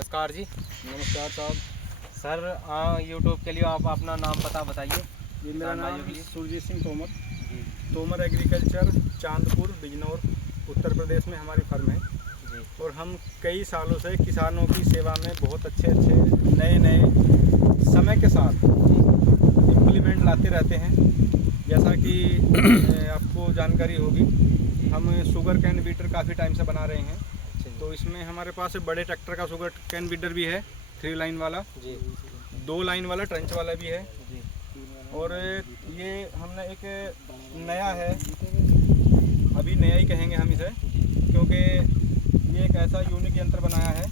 नमस्कार जी। नमस्कार साहब। सर यूट्यूब के लिए आप अपना नाम पता बताइए। जी, मेरा नाम सुरजीत सिंह तोमर। जी तोमर एग्रीकल्चर, चांदपुर, बिजनौर, उत्तर प्रदेश में हमारी फर्म है। जी और हम कई सालों से किसानों की सेवा में बहुत अच्छे नए समय के साथ इम्प्लीमेंट लाते रहते हैं। जैसा कि आपको जानकारी होगी, हम शुगर कैन बीटर काफ़ी टाइम से बना रहे हैं। तो इसमें हमारे पास बड़े ट्रैक्टर का शुगर कैन बीटर भी है, 3 लाइन वाला जी 2 लाइन वाला ट्रंच वाला भी है। जी और ये हमने एक नया है, अभी नया ही कहेंगे हम इसे, क्योंकि ये एक ऐसा यूनिक यंत्र बनाया है।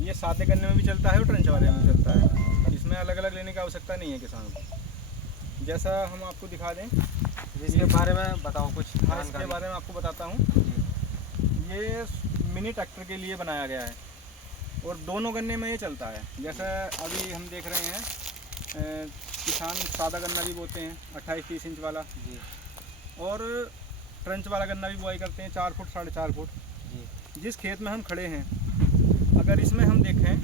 ये सादे गन्ने में भी चलता है और ट्रंच वाले में भी चलता है। इसमें अलग अलग लेने की आवश्यकता नहीं है किसान को। जैसा हम आपको दिखा दें, इसके बारे में बताओ कुछ। हाँ, इसके बारे में आपको बताता हूँ। ये मिनी ट्रैक्टर के लिए बनाया गया है और दोनों गन्ने में ये चलता है। जैसा अभी हम देख रहे हैं, किसान सादा गन्ना भी बोते हैं 28-30 इंच वाला जी और ट्रंच वाला गन्ना भी बुआई करते हैं 4 फुट 4.5 फुट। जी जिस खेत में हम खड़े हैं, अगर इसमें हम देखें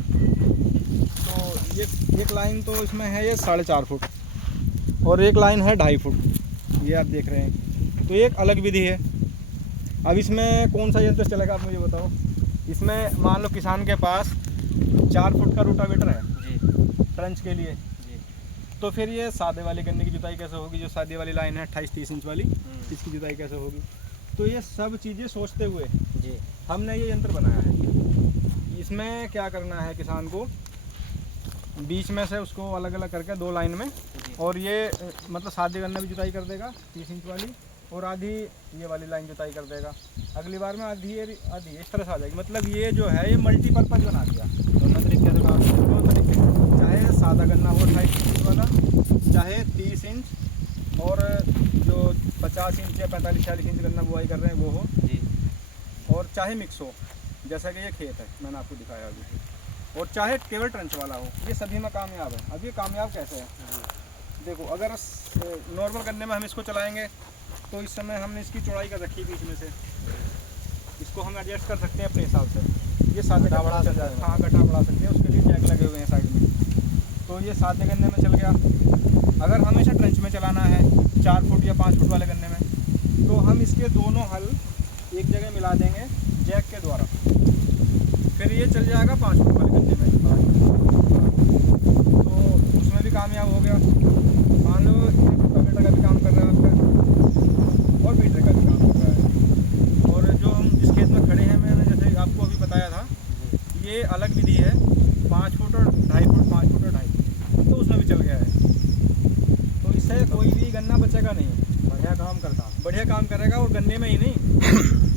तो ये एक लाइन तो इसमें है ये 4.5 फुट और एक लाइन है 2.5 फुट। ये आप देख रहे हैं, तो एक अलग विधि है। अब इसमें कौन सा यंत्र चलेगा आप मुझे बताओ। इसमें मान लो किसान के पास 4 फुट का रोटावेटर है जी ट्रंच के लिए, जी तो फिर ये सादे वाले गन्ने की जुताई कैसे होगी। जो सादे वाली लाइन है 28-30 इंच वाली, इसकी जुताई कैसे होगी। तो ये सब चीज़ें सोचते हुए जी हमने ये यंत्र बनाया है। इसमें क्या करना है, किसान को बीच में से उसको अलग अलग करके 2 लाइन में, और ये मतलब सादे गन्ना भी जुताई कर देगा 30 इंच वाली, और आधी ये वाली लाइन जुताई कर देगा। अगली बार में आधी इस तरह से आ जाएगी। मतलब ये जो है ये मल्टीपर्पज़ बना दिया। दोनों तरीके से काम। दोनों तरीके, चाहे सादा गन्ना हो 28 इंच वाला, चाहे 30 इंच, और जो 50 इंच या 45-46 इंच गन्ना बुआई कर रहे हैं वो हो, जी और चाहे मिक्स हो जैसा कि ये खेत है मैंने आपको दिखाया अभी, और चाहे केवल ट्रंच वाला हो, ये सभी में कामयाब है। अब ये कामयाब कैसे है, देखो, अगर नॉर्मल गन्ने में हम इसको चलाएंगे तो इस समय हमने इसकी चौड़ाई कर रखी है बीच में से, इसको हम एडजस्ट कर सकते हैं अपने हिसाब से। ये सादे गड्ढा बढ़ा चल सकते जाए, हैं। हाँ गड्ढा बढ़ा सकते हैं, उसके लिए जैक लगे हुए हैं साइड में। तो ये सादे गन्ने में चल गया। अगर हमें इसे ट्रंच में चलाना है 4 फुट या 5 फुट वाले गन्ने में, तो हम इसके दोनों हल एक जगह मिला देंगे जैक के द्वारा, फिर ये चल जाएगा 5 फुट वाले गन्ने में। तो उसमें भी कामयाब हो गया। मान लो रोटावेटर का भी काम कर रहा है आपका, और बीटर का भी काम कर रहा है। और जो हम जिस खेत में खड़े हैं, मैंने जैसे आपको अभी बताया था, ये अलग विधि है, 5 फुट और 2.5 फुट, 5 फुट और 2.5 फुट, तो उसमें भी चल गया है। तो इससे कोई भी गन्ना बचेगा नहीं, बढ़िया काम करता। बढ़िया काम करेगा। और गन्ने में ही नहीं,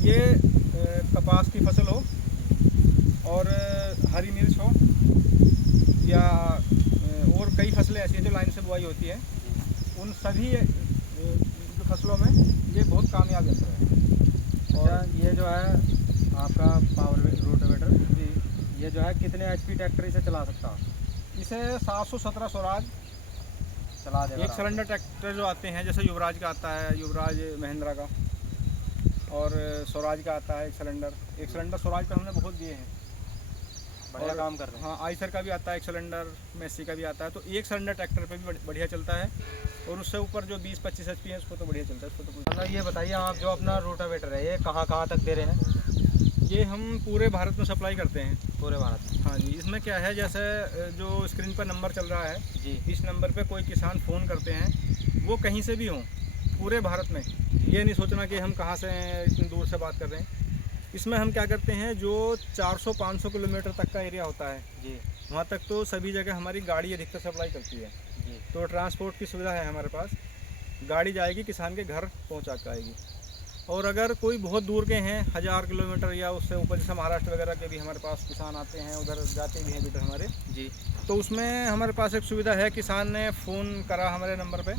ये कपास की फसल हो और हरी मिर्च हो, या और कई फसलें ऐसी हैं जो लाइन से बुआई होती है, उन सभी जो फसलों में ये बहुत कामयाब यंत्र है। और ये जो है आपका पावर रोटावेटर जी, ये जो है कितने HP ट्रैक्टर इसे चला सकता है? इसे 717 स्वराज चला देगा। एक सिलेंडर ट्रैक्टर जो आते हैं, जैसे युवराज का आता है, युवराज महिंद्रा का, और स्वराज का आता है एक सिलेंडर स्वराज पे हमने बहुत दिए हैं। बढ़िया और काम कर रहे हैं। हाँ, आइसर का भी आता है एक सिलेंडर, मेसी का भी आता है। तो एक सिलेंडर ट्रैक्टर पे भी बढ़िया चलता है, और उससे ऊपर जो 20-25 HP है उसको तो बढ़िया चलता है, उसको तो कुछ। मतलब ये बताइए, आप जो अपना रोटावेटर है ये कहाँ कहाँ तक दे रहे हैं? ये हम पूरे भारत में सप्लाई करते हैं। पूरे भारत में? हाँ जी। इसमें क्या है, जैसे जो स्क्रीन पर नंबर चल रहा है जी इस नंबर पे कोई किसान फ़ोन करते हैं, वो कहीं से भी हों पूरे भारत में। ये नहीं सोचना कि हम कहाँ से इतनी दूर से बात कर रहे हैं। इसमें हम क्या करते हैं, जो 400-500 किलोमीटर तक का एरिया होता है जी वहाँ तक तो सभी जगह हमारी गाड़ी अधिकतर सप्लाई करती है। जी तो ट्रांसपोर्ट की सुविधा है हमारे पास, गाड़ी जाएगी किसान के घर पहुँचा के आएगी। और अगर कोई बहुत दूर के हैं 1000 किलोमीटर या उससे ऊपर, जैसे महाराष्ट्र वगैरह के भी हमारे पास किसान आते हैं, उधर जाते भी हैं बीटर हमारे जी तो उसमें हमारे पास एक सुविधा है। किसान ने फ़ोन करा हमारे नंबर पे,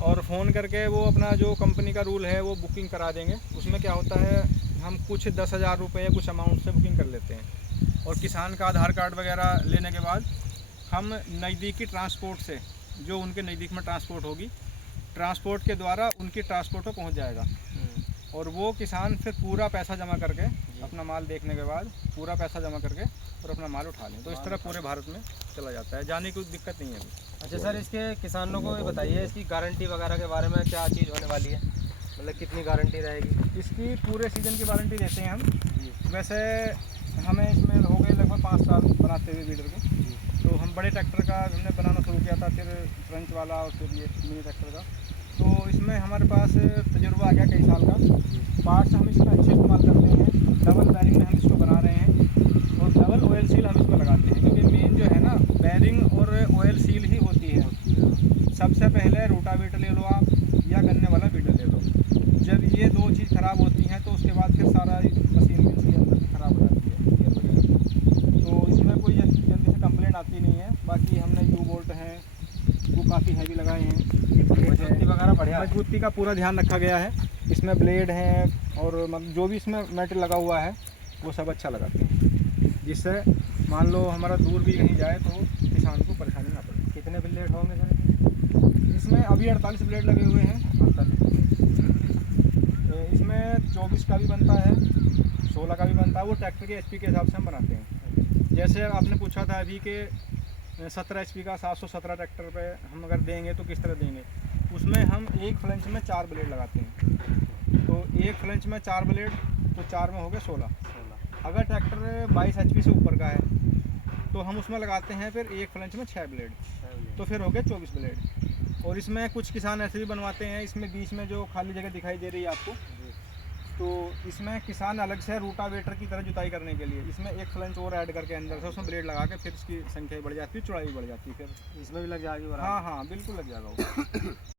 और फ़ोन करके वो अपना जो कंपनी का रूल है वो बुकिंग करा देंगे। उसमें क्या होता है, हम कुछ 10,000 रुपये या कुछ अमाउंट से बुकिंग कर लेते हैं, और किसान का आधार कार्ड वगैरह लेने के बाद हम नज़दीकी ट्रांसपोर्ट से, जो उनके नज़दीक में ट्रांसपोर्ट होगी, ट्रांसपोर्ट के द्वारा उनकी ट्रांसपोर्ट पर पहुँच जाएगा। और वो किसान फिर पूरा पैसा जमा करके अपना माल देखने के बाद पूरा पैसा जमा करके और अपना माल उठा लें। तो इस तरह पूरे भारत में चला जाता है, जाने की कोई दिक्कत नहीं है अभी। अच्छा सर, इसके किसानों को ये बताइए इसकी गारंटी वगैरह के बारे में, क्या चीज़ होने वाली है, मतलब कितनी गारंटी रहेगी? इसकी पूरे सीज़न की वारंटी देते हैं हम। वैसे हमें इसमें हो गए लगभग 5 साल बनाते हुए वीडर को। तो हम बड़े ट्रैक्टर का हमने बनाना शुरू किया था, फिर फ्रंच वाला और फिर ये मिनी ट्रैक्टर का। तो इसमें हमारे पास तजुर्बा आ गया कई साल का। पार्ट्स हम इसमें अच्छे इस्तेमाल करते हैं, डबल बैरिंग में हम इसको बना रहे हैं और डबल ऑयल सील हम इसमें लगाते हैं, क्योंकि मेन जो है ना बैरिंग और ऑयल सील ही होती है। सबसे पहले रोटावेटर ले लो आप या गन्ने वाला वीडर ले लो। जब ये दो चीज़ ख़राब होती हैं तो उसके बाद फिर सारा मशीन इसके अंदर भी ख़राब हो जाती है। तो इसमें कोई जल्दी से कंप्लेंट आती नहीं है। बाकी हमने यू बोल्ट हैं वो काफ़ी हैवी लगाए हैं, मजबूती वगैरह बढ़िया है। मजबूती का पूरा ध्यान रखा गया है। इसमें ब्लेड हैं और मतलब जो भी इसमें मेटल लगा हुआ है वो सब अच्छा लगाते हैं, जिससे मान लो हमारा दूर भी कहीं जाए तो किसान को परेशानी ना पड़े। कितने ब्लेड होंगे सर? इसमें अभी 48 ब्लेड लगे हुए हैं। इसमें 24 का भी बनता है, 16 का भी बनता है। वो ट्रैक्टर के एचपी के हिसाब से हम बनाते हैं। जैसे आपने पूछा था अभी कि 17 एचपी का 717 ट्रैक्टर पे हम अगर देंगे तो किस तरह देंगे, उसमें हम एक फ्लंच में 4 ब्लेड लगाते हैं। तो एक फ्लंच में 4 ब्लेड तो 4 में हो गए 16। अगर ट्रैक्टर 22 एचपी से ऊपर का है तो हम उसमें लगाते हैं फिर एक फ्लंच में 6 ब्लेड, तो फिर हो गए 24 ब्लेड। और इसमें कुछ किसान ऐसे भी बनवाते हैं, इसमें बीच में जो खाली जगह दिखाई दे रही है आपको, तो इसमें किसान अलग से रूटावेटर की तरह जुताई करने के लिए इसमें एक फ्लंच और ऐड करके अंदर से उसमें ब्लेड लगा के फिर इसकी संख्या बढ़ जाती है, चौड़ाई बढ़ जाती है, फिर इसमें भी लग जाएगी? हाँ हाँ बिल्कुल लग जाएगा वो।